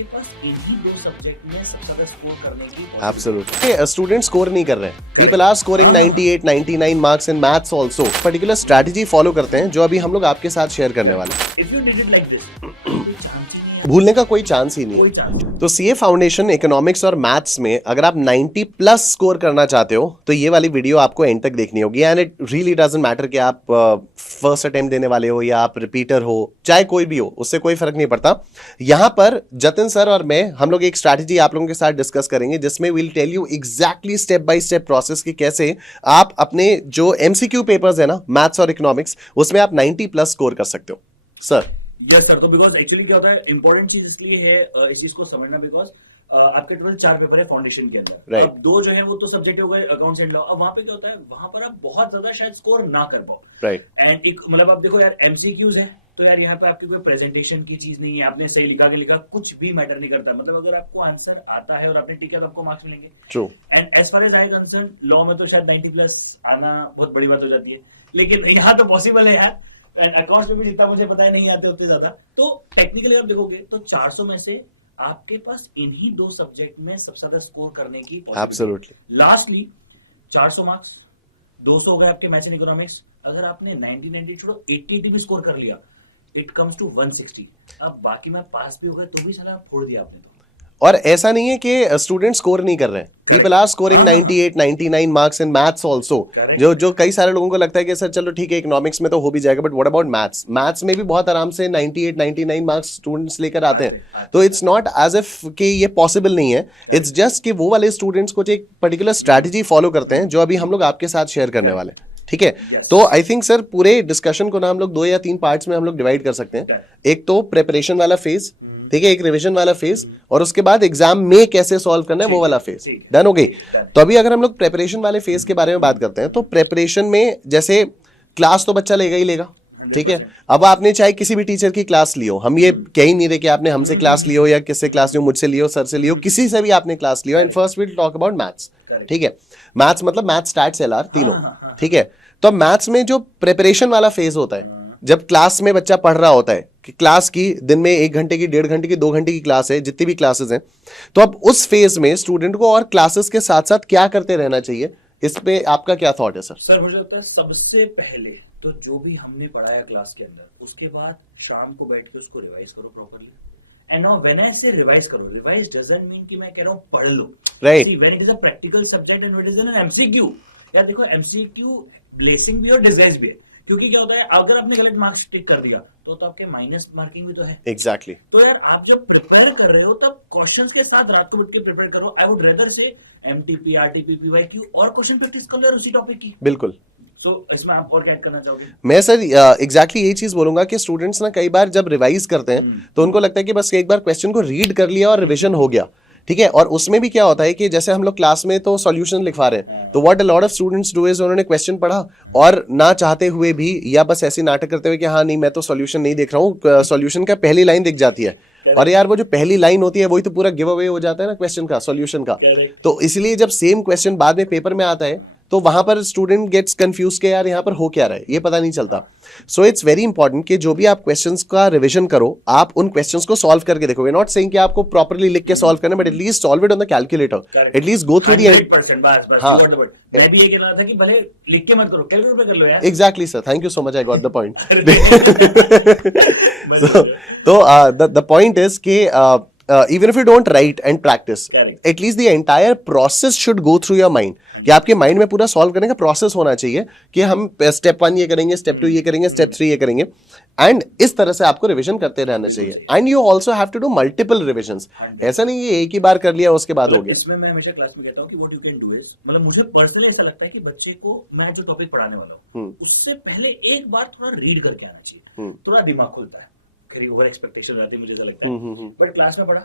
आपके पास इन्हीं दो सब्जेक्ट में सबसे ज्यादा स्कोर करने की एब्सोल्युटली स्टूडेंट स्कोर नहीं कर रहे हैं. People are scoring 98 99 marks in maths also. Particular strategy follow करते हैं जो अभी हम लोग आपके साथ शेयर करने वाले हैं. If you did it like this कोई चांस ही नहीं है, भूलने का कोई चांस ही नहीं कोई है. चांस नहीं। तो सीए फाउंडेशन इकोनॉमिक्स और मैथ्स में अगर आप 90 प्लस स्कोर करना चाहते हो तो ये वाली वीडियो आपको एंड तक देखनी होगी. And it really doesn't matter कि आप फर्स्ट अटेम्प्ट देने वाले हो या आप रिपीटर हो, चाहे कोई भी हो, उससे कोई फर्क नहीं पड़ता. यहां पर जतिन सर और मैं हम लोग एक स्ट्रैटेजी आप लोगों के साथ डिस्कस करेंगे जिसमें will tell you exactly step by step process कि कैसे आप अपने जो एमसीक्यू पेपर्स है ना मैथ्स और इकोनॉमिक्स उसमें आप 90 प्लस स्कोर कर सकते हो. सर यस सर, तो बिकॉज एक्चुअली क्या होता है, इंपॉर्टेंट चीज इसलिए है इस चीज को समझना, बिकॉज आपके टोटल 4 पेपर है फाउंडेशन के अंदर. Right. अब 2 जो है वो तो सब्जेक्ट हो गए अकाउंट्स एंड लॉ. अब वहां पे क्या होता है, वहां पर आप बहुत ज्यादा शायद स्कोर ना कर पाओ. राइट. एंड एक मतलब आप देखो यार, एमसीक्यूज है तो यार यहाँ पे आपकी कोई प्रेजेंटेशन की चीज नहीं है, आपने सही लिखा के लिखा कुछ भी मैटर नहीं करता. मतलब अगर आपको आंसर आता है और आपने टिक किया तो आपको मार्क्स मिलेंगे. True. And as far as I concern, law में तो शायद 90 प्लस आना बहुत बड़ी बात हो जाती है, लेकिन यहाँ तो पॉसिबल है यार. एंड अकाउंट्स में भी जितना मुझे पता है नहीं आते उतने ज्यादा. तो टेक्निकली आप देखोगे तो 400 में से आपके पास इन्हीं 2 सब्जेक्ट में सबसे ज्यादा स्कोर करने की एब्सोल्युटली. लास्टली 400 मार्क्स 200 हो गए आपके मैथ्स एंड इकोनॉमिक्स. अगर आपने 90 छोड़ो 80 भी स्कोर कर लिया, इट कम्स टू 160. अब बाकी में पास भी हो गए तो भी साला फोड़ दिया आपने. तो और ऐसा नहीं है कि स्टूडेंट स्कोर नहीं कर रहे हैं. People are scoring 98 99 marks in maths also. जो कई सारे लोगों को लगता है कि सर चलो ठीक है इकोनॉमिक्स में तो हो भी जाएगा, but what about maths. Maths में भी बहुत आराम से 98 99 मार्क्स स्टूडेंट्स लेकर आते हैं. तो इट्स नॉट एज इफ कि ये पॉसिबल नहीं है. इट्स जस्ट कि वो वाले स्टूडेंट्स को एक पर्टिकुलर स्ट्रैटेजी फॉलो करते हैं जो अभी हम लोग आपके साथ शेयर करने वाले हैं. ठीक है. तो आई थिंक सर पूरे डिस्कशन को ना हम लोग 2 या 3 पार्ट्स में हम लोग डिवाइड कर सकते हैं. एक तो प्रिपरेशन वाला फेज, ठीक है, एक रिवीजन वाला फेज, और उसके बाद एग्जाम में कैसे सॉल्व करना है वो वाला फेज. डन हो गई. तो अभी अगर हम लोग प्रिपरेशन वाले फेज के बारे में बात करते हैं तो प्रिपरेशन में जैसे क्लास तो बच्चा लेगा ही लेगा. ठीक है. अब आपने चाहे किसी भी टीचर की क्लास लियो, हम ये कह ही नहीं रहे कि आपने हमसे क्लास लियो या किससे क्लास लियो, मुझसे लियो, सर से लियो, किसी से भी आपने class Leo. And first will talk about maths. ठीक है. मैथ्स मतलब मैथ्स स्टैट्स एलआर तीनों. ठीक है. तो मैथ्स में जो प्रिपरेशन वाला फेज होता है, जब क्लास में बच्चा पढ़ रहा होता है कि क्लास की दिन में 1 घंटे की, 1.5 घंटे की, 2 घंटे की क्लास है, जितनी भी क्लासेस हैं, तो अब उस फेज में स्टूडेंट को और क्लासेस के साथ साथ क्या करते रहना चाहिए, इस पे आपका क्या थॉट है सर? सर मुझे लगता है सबसे पहले तो जो भी हमने पढ़ाया क्लास के अंदर, उसके बाद शाम को बैठ के उसको रिवाइज करो properly. And now when I से रिवाइज करो, रिवाइज डजंट मीन कि मैं कह रहा हूं पढ़ लो. Right. See when it is a practical subject and it is an MCQ, यार देखो एमसीक्यू ब्लेसिंग भी और डिसगाइज भी है. क्योंकि क्या होता है, अगर आपने गलत मार्क्स टिक कर दिया तो आपके माइनस मार्किंग भी तो है. एग्जैक्टली. तो यार आप जब प्रिपेयर कर रहे हो तब क्वेश्चंस के साथ रात को बैठ के प्रिपेयर करो. आई वुड रेदर से एमटीपी, आरटीपी, पीवाईक्यू और क्वेश्चन प्रैक्टिस कर लो यार उसी टॉपिक की. बिल्कुल. सो इसमें आप और क्या ऐड करना चाहोगे? मैं सर एग्जैक्टली यही चीज बोलूंगा कि स्टूडेंट्स ना कई बार जब रिवाइज करते हैं तो उनको लगता है कि बस एक बार क्वेश्चन को रीड कर लिया और रिवीजन हो गया. ठीक है. और उसमें भी क्या होता है कि जैसे हम लोग क्लास में तो सॉल्यूशन लिखवा रहे हैं, तो what a lot of students do is उन्होंने क्वेश्चन पढ़ा और ना चाहते हुए भी या बस ऐसे नाटक करते हुए कि हाँ नहीं मैं तो सॉल्यूशन नहीं देख रहा हूँ, सॉल्यूशन का पहली लाइन दिख जाती है, और यार वो जो पहली लाइन होती है वही तो पूरा गिव अवे हो जाता है ना क्वेश्चन का, सॉल्यूशन का. तो इसलिए जब सेम क्वेश्चन बाद में पेपर में आता है तो वहां पर स्टूडेंट गेट्स कंफ्यूज के यार यहाँ पर हो क्या रहा है, ये पता नहीं चलता. सो इट्स वेरी इंपॉर्टेंट कि जो भी आप क्वेश्चंस का रिवीजन करो, आप उन क्वेश्चंस को सॉल्व करके देखोगे. नॉट सेइंग कि आपको प्रॉपर्ली लिख के सॉल्व करना, but at least solve it on the calculator, at least go through the 100%. बस हाँ. you got the word. मैं भी ये कह रहा था कि भले लिख के मत करो, कैलकुलेटर पे कर लो यार. Exactly sir, thank you so much, I got the point. तो द पॉइंट इज कि even if you don't write and practice, at least the entire process should go through your mind. कि आपके mind में पूरा solve करने का process होना चाहिए कि हम स्टेप 1 ये करेंगे, स्टेप 2 ये करेंगे, स्टेप 3 ये करेंगे. एंड इस तरह से आपको रिवीजन करते रहना चाहिए. And you also have to do multiple revisions. ऐसा नहीं है एक ही बार कर लिया उसके बाद हो गया. इसमें मैं हमेशा क्लास में कहता हूँ कि what you can do is, मतलब मुझे पर्सनली ऐसा लगता है कि बच्चे को मैं जो टॉपिक पढ़ाने वाला हूँ उससे पहले एक बार थोड़ा रीड करके आना चाहिए. थोड़ा दिमाग खुलता है. खरी ओवर एक्सपेक्टेशन रहती है मुझे ऐसा लगता है. बट क्लास में पढ़ा,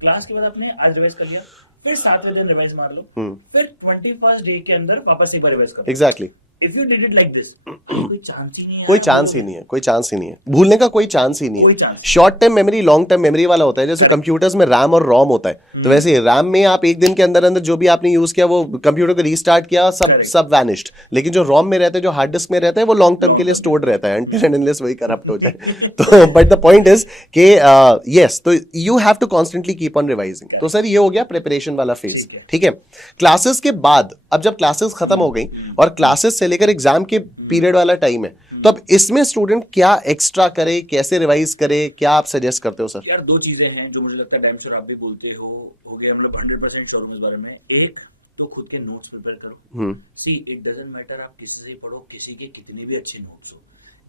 क्लास के बाद आपने आज रिवाइज कर लिया, फिर 7वें दिन रिवाइज मार लो, फिर 21st डे के अंदर वापस एक बार रिवाइज करो. Exactly. If you did it like this कोई चांस ही नहीं है, कोई चांस ही नहीं है, कोई चांस ही नहीं है, भूलने का कोई चांस ही नहीं कोई है। Chance. Short term memory long term memory वाला होता है, जैसे कंप्यूटर्स में रैम और रोम होता है, तो वैसे रैम में आप एक दिन के अंदर अंदर जो भी आपने यूज किया वो कंप्यूटर को रीस्टार्ट किया, सब वैनिश्ड। लेकिन जो रोम में रहते हैं, जो हार्ड डिस्क में रहता है, वो लॉन्ग टर्म के लिए स्टोर्ड रहता है अनटिल एंड अनलेस वही करप्ट हो जाए। तो बट द पॉइंट इज कि यस, तो you have to constantly keep on revising. तो सर ये हो गया प्रिपरेशन वाला फेज, ठीक है। क्लासेस के बाद, अब जब क्लासेस खत्म हो गई और क्लासेस से लेकर एग्जाम के पीरियड वाला टाइम है, तो अब इसमें स्टूडेंट क्या एक्स्ट्रा करे, कैसे रिवाइज करे, क्या आप सजेस्ट करते हो सर? यार दो चीजें हैं जो मुझे लगता है डैम श्योर आप भी बोलते हो गए, हम लोग 100% श्योर हूं इस बारे में। एक तो खुद के नोट्स प्रिपेयर करो। सी इट डजंट मैटर आप किसी से पढ़ो, किसी के कितने भी अच्छे नोट्स हो,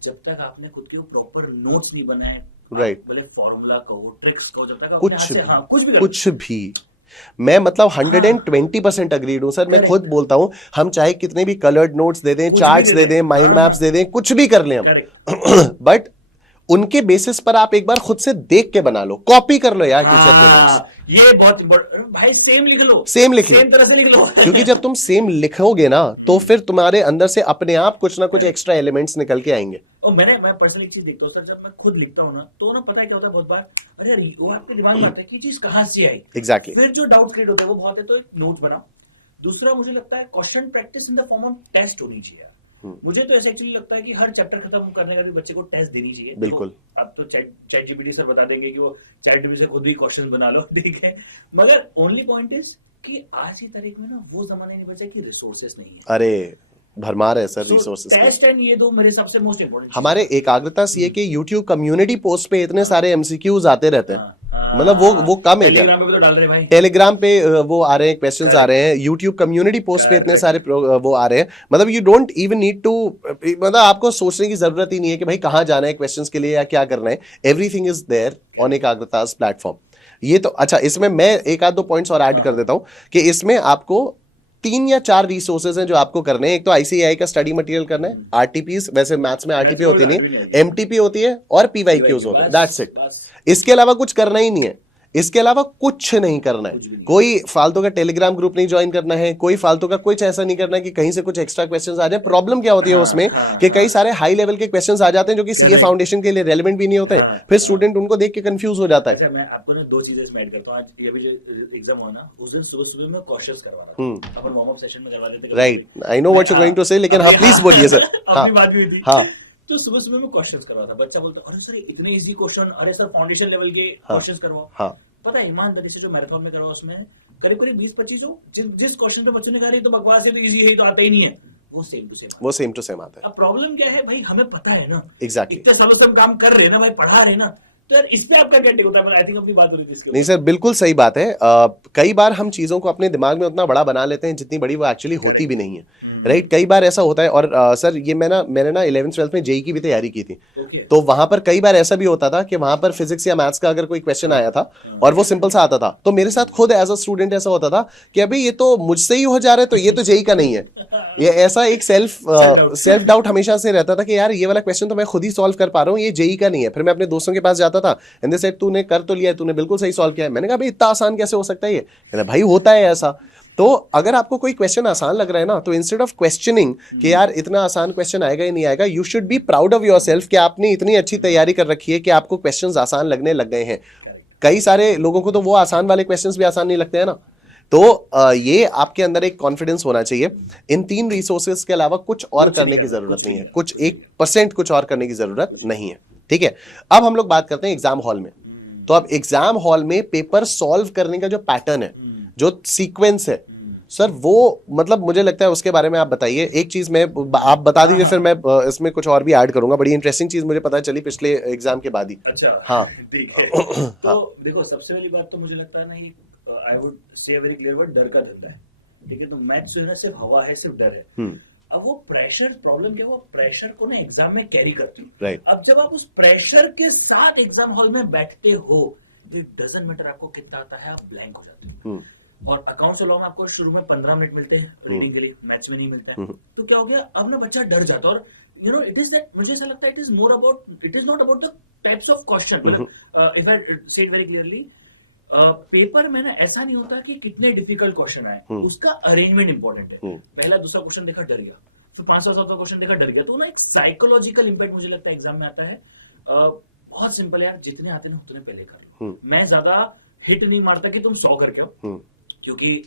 जब तक आपने खुद के प्रॉपर नोट्स नहीं बनाए, राइट, भले फॉर्मूला कहो, ट्रिक्स कहो, जब तक कुछ भी मैं मतलब 120% अग्रीड हूं सर। मैं खुद बोलता हूं, हम चाहे कितने भी कलर्ड नोट्स दे दें, चार्ट्स दे दें, माइंड मैप्स दे दें, कुछ भी कर लें हम, बट उनके बेसिस पर आप एक बार खुद से देख के बना लो, कॉपी कर लो यार टीचर के नोट्स। ये बहुत भाई सेम लिख लो, सेम लिख लो, सेम तरह से लिख लो। क्योंकि जब तुम सेम लिखोगे ना, तो फिर तुम्हारे अंदर से अपने आप कुछ ना कुछ एक्स्ट्रा एलिमेंट्स निकल के आएंगे। और मैं पर्सनली एक चीज देखता हूँ सर, जब मैं खुद लिखता हूँ ना, तो ना पता है क्या होता है बहुत बार, अरे यार वो आपके दिमाग में आता है कि चीज कहाँ से आई। एग्जैक्टली। फिर जो डाउट क्रिएट होता है वो बहुत है, तो एक नोट बनाओ। दूसरा मुझे लगता है question practice in the form of test होनी चाहिए। मुझे तो ऐसे एक्चुअली लगता है कि हर चैप्टर खत्म करने का भी बच्चे को टेस्ट देनी चाहिए। बिल्कुल। अब तो चैट जीपीटी सर बता देंगे कि वो चैट जीपीटी से खुद ही क्वेश्चन बना लो, ठीक है। मगर ओनली पॉइंट इज कि आज की तारीख में ना वो जमाना नहीं बचा कि रिसोर्सेस नहीं है। अरे भरमार है सर रिसोर्सेज। टेस्ट एंड ये दो मेरे सबसे मोस्ट इंपोर्टेंट। हमारे एकाग्रता से ये कि YouTube कम्युनिटी पोस्ट पे इतने सारे MCQs आते रहते हैं, मतलब वो कम है क्या? टेलीग्राम पे भी तो डाल रहे हैं भाई, टेलीग्राम पे वो आ रहे हैं, क्वेश्चंस आ रहे हैं, YouTube कम्युनिटी पोस्ट पे इतने सारे वो आ रहे हैं, मतलब you don't even need to, मतलब आपको सोचने की जरूरत ही नहीं है कि भाई कहाँ जाना है क्वेश्चंस के लिए या क्या करना है। Everything is there on Ekagrata's platform. ये तो अच्छा, इसमें मैं एक आध दो पॉइंट्स और ऐड कर देता हूं कि इसमें आपको 3 या 4 रिसोर्सेज हैं जो आपको करने हैं। एक तो ICAI का स्टडी मटेरियल करना है, RTPs, वैसे मैथ्स में RTP होती नहीं, MTP होती है और PYQs होते हैं, दैट्स इट। इसके अलावा कुछ करना ही नहीं है, इसके अलावा कुछ नहीं करना है। कोई फालतू का टेलीग्राम ग्रुप नहीं ज्वाइन करना है, कोई फालतू का कुछ ऐसा नहीं करना है कि कहीं से कुछ एक्स्ट्रा क्वेश्चंस आ जाए। प्रॉब्लम क्या होती है उसमें कि कई सारे हाई लेवल के क्वेश्चंस आ जाते हैं जो कि CA फाउंडेशन के लिए रेलेवेंट भी नहीं होते हैं, फिर स्टूडेंट उनको देख के कंफ्यूज हो जाता है। अच्छा, मैं आपको ना दो चीजें इसमें ऐड करता हूं। आज ये भी जो एग्जाम हुआ ना, उस दिन सुबह सुबह में क्वेश्चंस करवा रहा था, अपन वार्म अप सेशन में करवा देते। Right, I know what you are going to say, लेकिन हाँ प्लीज बोलिए सर। अपनी बात भी हुई थी। हाँ, तो सुबह सुबह में क्वेश्चंस करवा था, बच्चा बोलता अरे सर इतने इजी क्वेश्चन, अरे सर फाउंडेशन लेवल के क्वेश्चंस करवाओ। हाँ, पता है ईमानदारी से जो मैराथन में करवा उसमें करीब करीब 20-25 हो, जिस क्वेश्चन पे बच्चों ने कहा तो बकवास है, तो इजी है, तो आता ही नहीं है, वो सेम टू सेम आता है। अब प्रॉब्लम क्या है भाई, हमें पता है ना, एग्जैक्टली, इतने सालों से हम काम कर रहे हैं ना भाई, पढ़ा रहे हैं ना, तो यार इस पे आपका क्या टेक होता है? आई थिंक अपनी बात हो रही थी। नहीं सर, बिल्कुल सही बात है। कई बार हम चीजों को अपने दिमाग में उतना बड़ा बना लेते हैं जितनी बड़ी वो एक्चुअली होती भी नहीं है, राइट। कई बार ऐसा होता है, और सर ये मैंने ना 11th-12th में JEE की भी तैयारी की थी, तो वहां पर कई बार ऐसा भी होता था कि वहां पर फिजिक्स या मैथ्स का अगर कोई क्वेश्चन आया था और वो सिंपल सा आता था, तो मेरे साथ खुद एज अ स्टूडेंट ऐसा होता था कि अभी ये तो मुझसे ही हो जा रहा है, तो ये तो JEE का नहीं है। ये ऐसा एक सेल्फ डाउट हमेशा से रहता था कि यार ये वाला क्वेश्चन तो मैं खुद ही सॉल्व कर पा रहा हूँ, ये JEE का नहीं है। फिर मैं अपने दोस्तों के पास जाता था, एंड दे सेड तूने कर तो लिया है, तूने बिल्कुल सही सॉल्व किया है। मैंने कहा भाई इतना आसान कैसे हो सकता है ये? कहता भाई होता है ऐसा। तो अगर आपको कोई क्वेश्चन आसान लग रहा है ना, तो इंस्टेड ऑफ क्वेश्चनिंग कि यार इतना आसान क्वेश्चन आएगा ही नहीं आएगा, you should be proud of yourself कि आपने इतनी अच्छी तैयारी कर रखी है कि आपको क्वेश्चंस आसान लगने लग गए हैं। कई सारे लोगों को तो वो आसान वाले क्वेश्चंस भी आसान नहीं लगते हैं ना। तो ये आपके अंदर एक कॉन्फिडेंस होना चाहिए। इन 3 रिसोर्सेज के अलावा कुछ और करने की जरूरत नहीं है, कुछ 1% कुछ और करने की जरूरत नहीं है, ठीक है। अब हम लोग बात करते हैं एग्जाम हॉल में। तो अब एग्जाम हॉल में पेपर सॉल्व करने का जो पैटर्न है, जो सीक्वेंस है सर, वो मतलब मुझे लगता है उसके बारे में आप बताइए। एक चीज मैं आप बता दीजिए, फिर मैं इसमें कुछ और भी ऐड करूंगा। बड़ी इंटरेस्टिंग चीज मुझे पता चली पिछले एग्जाम के बाद ही। अच्छा, हाँ ठीक है। तो देखो, सबसे पहली बात तो मुझे लगता है ना, I would say very clear word, डर का धंधा है, ठीक है। तो मैथ्स जो है ना सिर्फ हवा है, सिर्फ डर है। अब वो प्रेशर, प्रॉब्लम क्या है, वो प्रेशर को ना एग्जाम में कैरी करती है, राइट। अब जब आप उस प्रेशर के साथ एग्जाम हॉल में बैठते हो, तो इट डजंट मैटर आपको कितना आता है, आप ब्लैंक हो जाते हो। और अकाउंट्स और लॉ में आपको शुरू में 15 मिनट मिलते हैं रीडिंग के लिए, मैथ्स में नहीं मिलता है। तो क्या हो गया, अब ना बच्चा डर जाता है। और you know it is that, मुझे ऐसा लगता है it is more about, it is not about the types of question. If I से इट वेरी क्लियरली, पेपर में ना ऐसा नहीं होता कि कितने डिफिकल्ट क्वेश्चन आए, उसका अरेंजमेंट इंपॉर्टेंट है। पहला दूसरा क्वेश्चन देखा, डर गया, फिर 500 का क्वेश्चन देखा, डर गया। तो ना एक साइकोलॉजिकल इंपैक्ट मुझे लगता है एग्जाम में आता है। बहुत सिंपल है यार, जितने आते हैं उतने पहले कर लो। मैं ज्यादा हिट नहीं मारता कि तुम 100 करके हो, क्योंकि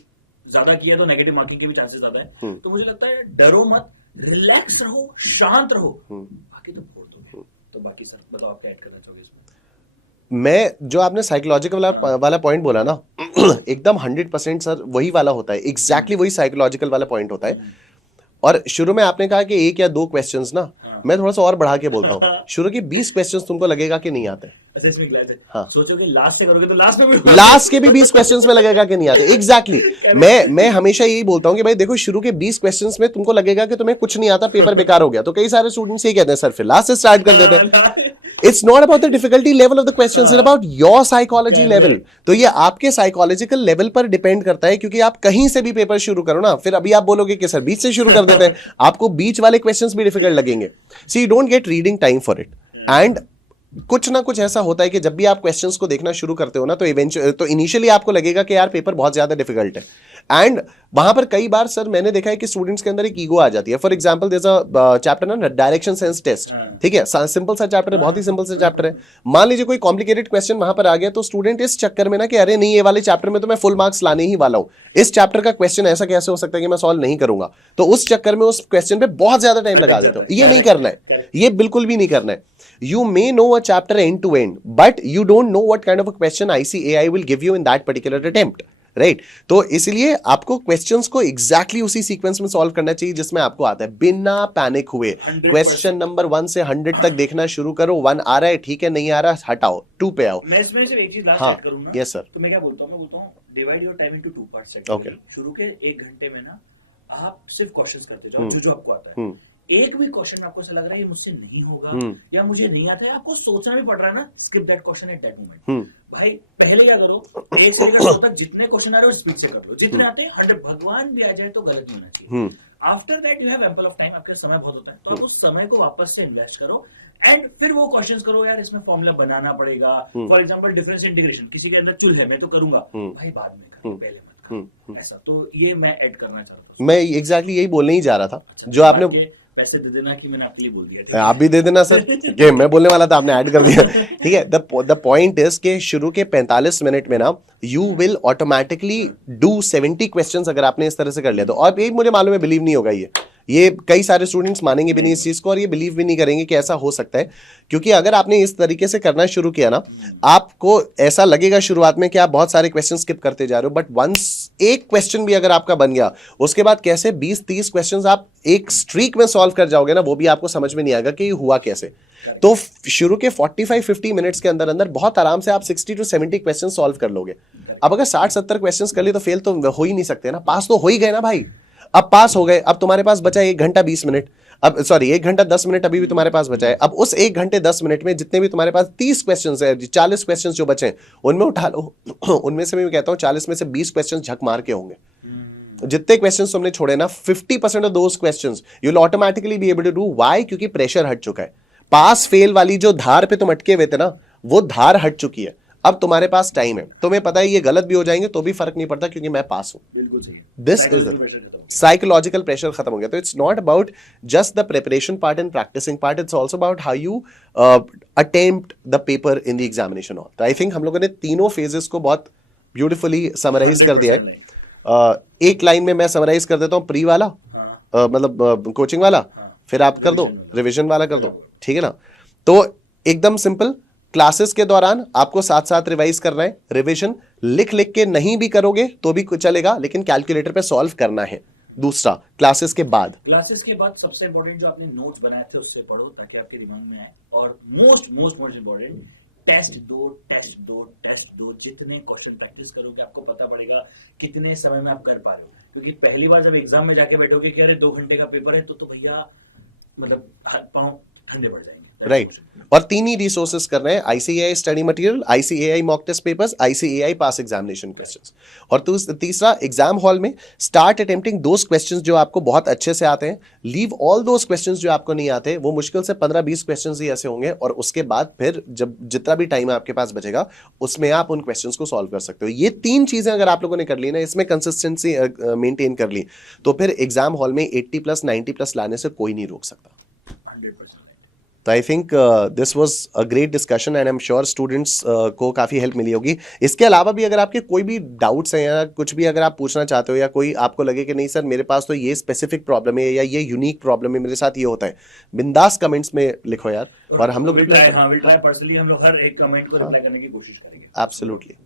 ज्यादा किया तो नेगेटिव मार्किंग के भी चांसेस ज्यादा है। तो मुझे लगता है डरो मत, रिलैक्स रहो, शांत रहो, बाकी तो फोड़ दो। तो बाकी सर बताओ, आप क्या ऐड करना चाहोगे इसमें? मैं जो आपने साइकोलॉजिकल वाला पॉइंट बोला ना, एकदम 100% सर वही वाला होता है, एग्जैक्टली वही साइकोलॉजिकल वाला पॉइंट होता है। और शुरू में आपने कहा कि 1 या 2 क्वेश्चंस ना, मैं थोड़ा सा और बढ़ा के बोलता हूँ, शुरू के 20 क्वेश्चंस तुमको लगेगा कि नहीं आते, अच्छा इसमें क्लास है। हाँ। सोचो कि लास्ट से करोगे तो लास्ट में भी लास्ट के भी 20 क्वेश्चंस में लगेगा कि नहीं आते। एग्जैक्टली मैं हमेशा यही बोलता हूँ कि भाई देखो, शुरू के 20 क्वेश्चंस में तुमको लगेगा कि तुम्हें कुछ नहीं आता, पेपर बेकार हो गया, तो कई सारे स्टूडेंट्स यही कहते हैं सर फिर लास्ट से स्टार्ट कर देते हैं। It's not about the difficulty level of the question, it's about your psychology level. तो ये आपके साइकोलॉजिकल लेवल पर डिपेंड करता है, क्योंकि आप कहीं से भी पेपर शुरू करो ना, फिर अभी आप बोलोगे कि सर बीच से शुरू कर देते हैं, आपको बीच वाले क्वेश्चंस भी डिफिकल्ट लगेंगे। See don't get reading time for it. And कुछ ना कुछ ऐसा होता है कि जब भी आप क्वेश्चंस को देखना शुरू करते हो ना, तो इनिशियली आपको लगेगा कि यार पेपर बहुत ज्यादा डिफिकल्ट है। एंड वहां पर कई बार सर मैंने देखा है कि स्टूडेंट्स के अंदर एक ईगो आ जाती है। For example there is a chapter ना, डायरेक्शन सेंस टेस्ट, ठीक है, सिंपल सा चैप्टर है, बहुत ही सिंपल सा चैप्टर है। मान लीजिए कोई कॉम्प्लिकेटेड क्वेश्चन वहां पर आ गया, तो स्टूडेंट इस चक्कर में ना कि अरे नहीं, ये वाले चैप्टर में तो मैं फुल मार्क्स लाने ही वाला हूं, इस चैप्टर का क्वेश्चन ऐसा कैसे हो सकता है कि मैं सॉल्व नहीं करूंगा, तो उस चक्कर में उस क्वेश्चन पे बहुत ज्यादा टाइम लगा देता हूं। ये नहीं करना है, ये बिल्कुल भी नहीं करना है। You may know a chapter end to end, but you don't know what kind of a question ICAI will give you in that particular attempt, right? तो इसलिए आपको क्वेश्चंस को एग्जैक्टली उसी सीक्वेंस में सॉल्व करना चाहिए जिसमें आपको आता है, बिना पैनिक हुए। क्वेश्चन नंबर 1 से 100 तक देखना शुरू करो। 1 आ रहा है, ठीक है, नहीं आ रहा हटाओ, 2 पे आओ। मैं इसमें सिर्फ एक चीज लास्ट हाँ, ऐड करूंगा। Yes sir. तो मैं क्या बोलता हूँ, मैं बोलता हूँ divide your time into 2 parts. Okay. शुरू के 1 घंटे में ना आप सिर्फ क्वेश्चंस करते जाओ, जो आपको आता है। एक भी क्वेश्चन में आपको ऐसा लग रहा है ये मुझसे नहीं होगा या मुझे नहीं आता है, आपको सोचना भी पड़ रहा है ना, skip that question at that moment. भाई पहले क्या करो, 1 से लेकर 100 तक जितने क्वेश्चन आ रहे हो स्पीड से कर लो, जितने आते हैं 100, भगवान भी आ जाए तो गलत नहीं होना चाहिए। After that you have ample of time, आपके समय बहुत होता है, तो आप उस समय को वापस से इन्वेस्ट करो एंड फिर वो क्वेश्चंस करो। यार इसमें फॉर्मूला बनाना पड़ेगा, फॉर एग्जांपल डिफरेंस इंटीग्रेशन, किसी के अंदर चुल है, मैं तो करूंगा, भाई बाद में करो, पहले मत करो, ऐसा। तो ये मैं ऐड करना चाहता हूँ। मैं एग्जैक्टली यही बोलने ही जा रहा था। अच्छा, जो आपने पैसे दे देना कि मैंने आपके लिए बोल दिया, आप भी दे देना सर, कि मैं बोलने वाला था, आपने ऐड कर दिया, ठीक है। द पॉइंट इज कि शुरू के 45 मिनट में ना you will automatically do 70 questions अगर आपने इस तरह से कर लिया तो। और ये मुझे मालूम है, बिलीव नहीं होगा ये कई सारे स्टूडेंट्स मानेंगे भी नहीं इस चीज को, और ये बिलीव भी नहीं करेंगे कि ऐसा हो सकता है, क्योंकि अगर आपने इस तरीके से करना शुरू किया ना, आपको ऐसा लगेगा शुरुआत में कि आप बहुत सारे क्वेश्चन स्किप करते जा रहे हो, बट वंस एक क्वेश्चन भी अगर आपका बन गया, उसके बाद कैसे 20-30 क्वेश्चंस आप एक स्ट्रीक में सॉल्व कर जाओगे ना, वो भी आपको समझ में नहीं आएगा कि ये हुआ कैसे। तो शुरू के 45-50 मिनट्स के अंदर अंदर बहुत आराम से आप 60 to 70 क्वेश्चन सॉल्व कर लोगे। अब अगर 60-70 क्वेश्चन कर लिए तो फेल तो हो ही नहीं सकते ना, पास तो हो ही गए ना भाई। अब पास हो गए, अब तुम्हारे पास बचा 1 घंटा 20 मिनट, अब सॉरी 1 घंटा 10 मिनट अभी भी तुम्हारे पास बचा है। अब उस 1 घंटे 10 मिनट में जितने भी तुम्हारे पास 30 क्वेश्चन है, 40 क्वेश्चन जो बचे उनमें उठा लो। उनमें से मैं कहता हूँ 40 में से 20 क्वेश्चन झक मार के होंगे। जितने क्वेश्चंस तुमने छोड़े ना, 50% of those questions you will automatically be able to do. Why? क्योंकि प्रेशर हट चुका है। पास फेल वाली जो धार पे तुम अटके हुए थे ना, वो धार हट चुकी है। अब तुम्हारे पास टाइम है, तुम्हें पता है ये गलत भी हो जाएंगे तो भी फर्क नहीं पड़ता, क्योंकि मैं पास हूं। बिल्कुल सही। दिस इज साइकोलॉजिकल प्रेशर खत्म हो गया। तो it's not about just the preparation part and practicing part, it's also about how you attempt the paper in the examination hall. तो आई थिंक हम लोगों ने तीनों फेजेस को बहुत ब्यूटिफुली समराइज कर दिया है। एक लाइन में मैं समराइज कर देता हूँ, प्री वाला, मतलब कोचिंग वाला, फिर आप कर दो रिविजन वाला कर दो, ठीक है ना। तो एकदम सिंपल, क्लासेस के दौरान आपको साथ साथ रिवाइज करना है, रिवीजन लिख लिख के नहीं भी करोगे तो भी चलेगा, लेकिन कैलकुलेटर पे सॉल्व करना है। दूसरा, क्लासेस के बाद सबसे इंपॉर्टेंट जो आपने नोट्स बनाए थे उससे पढ़ो ताकि आपके दिमाग में आए। और मोस्ट इंपॉर्टेंट, टेस्ट दो। जितने क्वेश्चन प्रैक्टिस करोगे आपको पता पड़ेगा कितने समय में आप कर पा रहे हो। क्योंकि पहली बार जब एग्जाम में जाके बैठोगे कि अरे 2 घंटे का पेपर है तो भैया मतलब हाथ पांव ठंडे पड़ जाएंगे। राइट और 3 ही रिसोर्सेज कर रहे हैं, ICAI study material, ICAI mock test papers, ICAI pass examination questions. और तीसरा, एग्जाम हॉल में स्टार्ट अटेम्प्टिंग दोज क्वेश्चंस जो आपको बहुत अच्छे से आते हैं, लीव ऑल दोज क्वेश्चंस जो आपको नहीं आते। वो मुश्किल से 15-20 क्वेश्चंस ही ऐसे होंगे और उसके बाद फिर जब जितना भी टाइम आपके पास बचेगा उसमें आप उन क्वेश्चंस को सॉल्व कर सकते हो। ये 3 चीजें अगर आप लोगों ने कर ली ना, इसमें कंसिस्टेंसी मेंटेन कर ली, तो फिर एग्जाम हॉल में 80+ 90+ लाने से कोई नहीं रोक सकता। 100%। तो I think this was a great discussion and I am sure students को काफ़ी हेल्प मिली होगी। इसके अलावा भी अगर आपके कोई भी डाउट्स हैं या कुछ भी अगर आप पूछना चाहते हो या कोई आपको लगे कि नहीं सर मेरे पास तो ये स्पेसिफिक प्रॉब्लम है या ये यूनिक प्रॉब्लम है, मेरे साथ ये होता है, बिंदास कमेंट्स में लिखो यार, और हम लोग विल ट्राई पर्सनली, हम लोग हर एक कमेंट को रिप्लाई करने की कोशिश करेंगे। एब्सोल्युटली।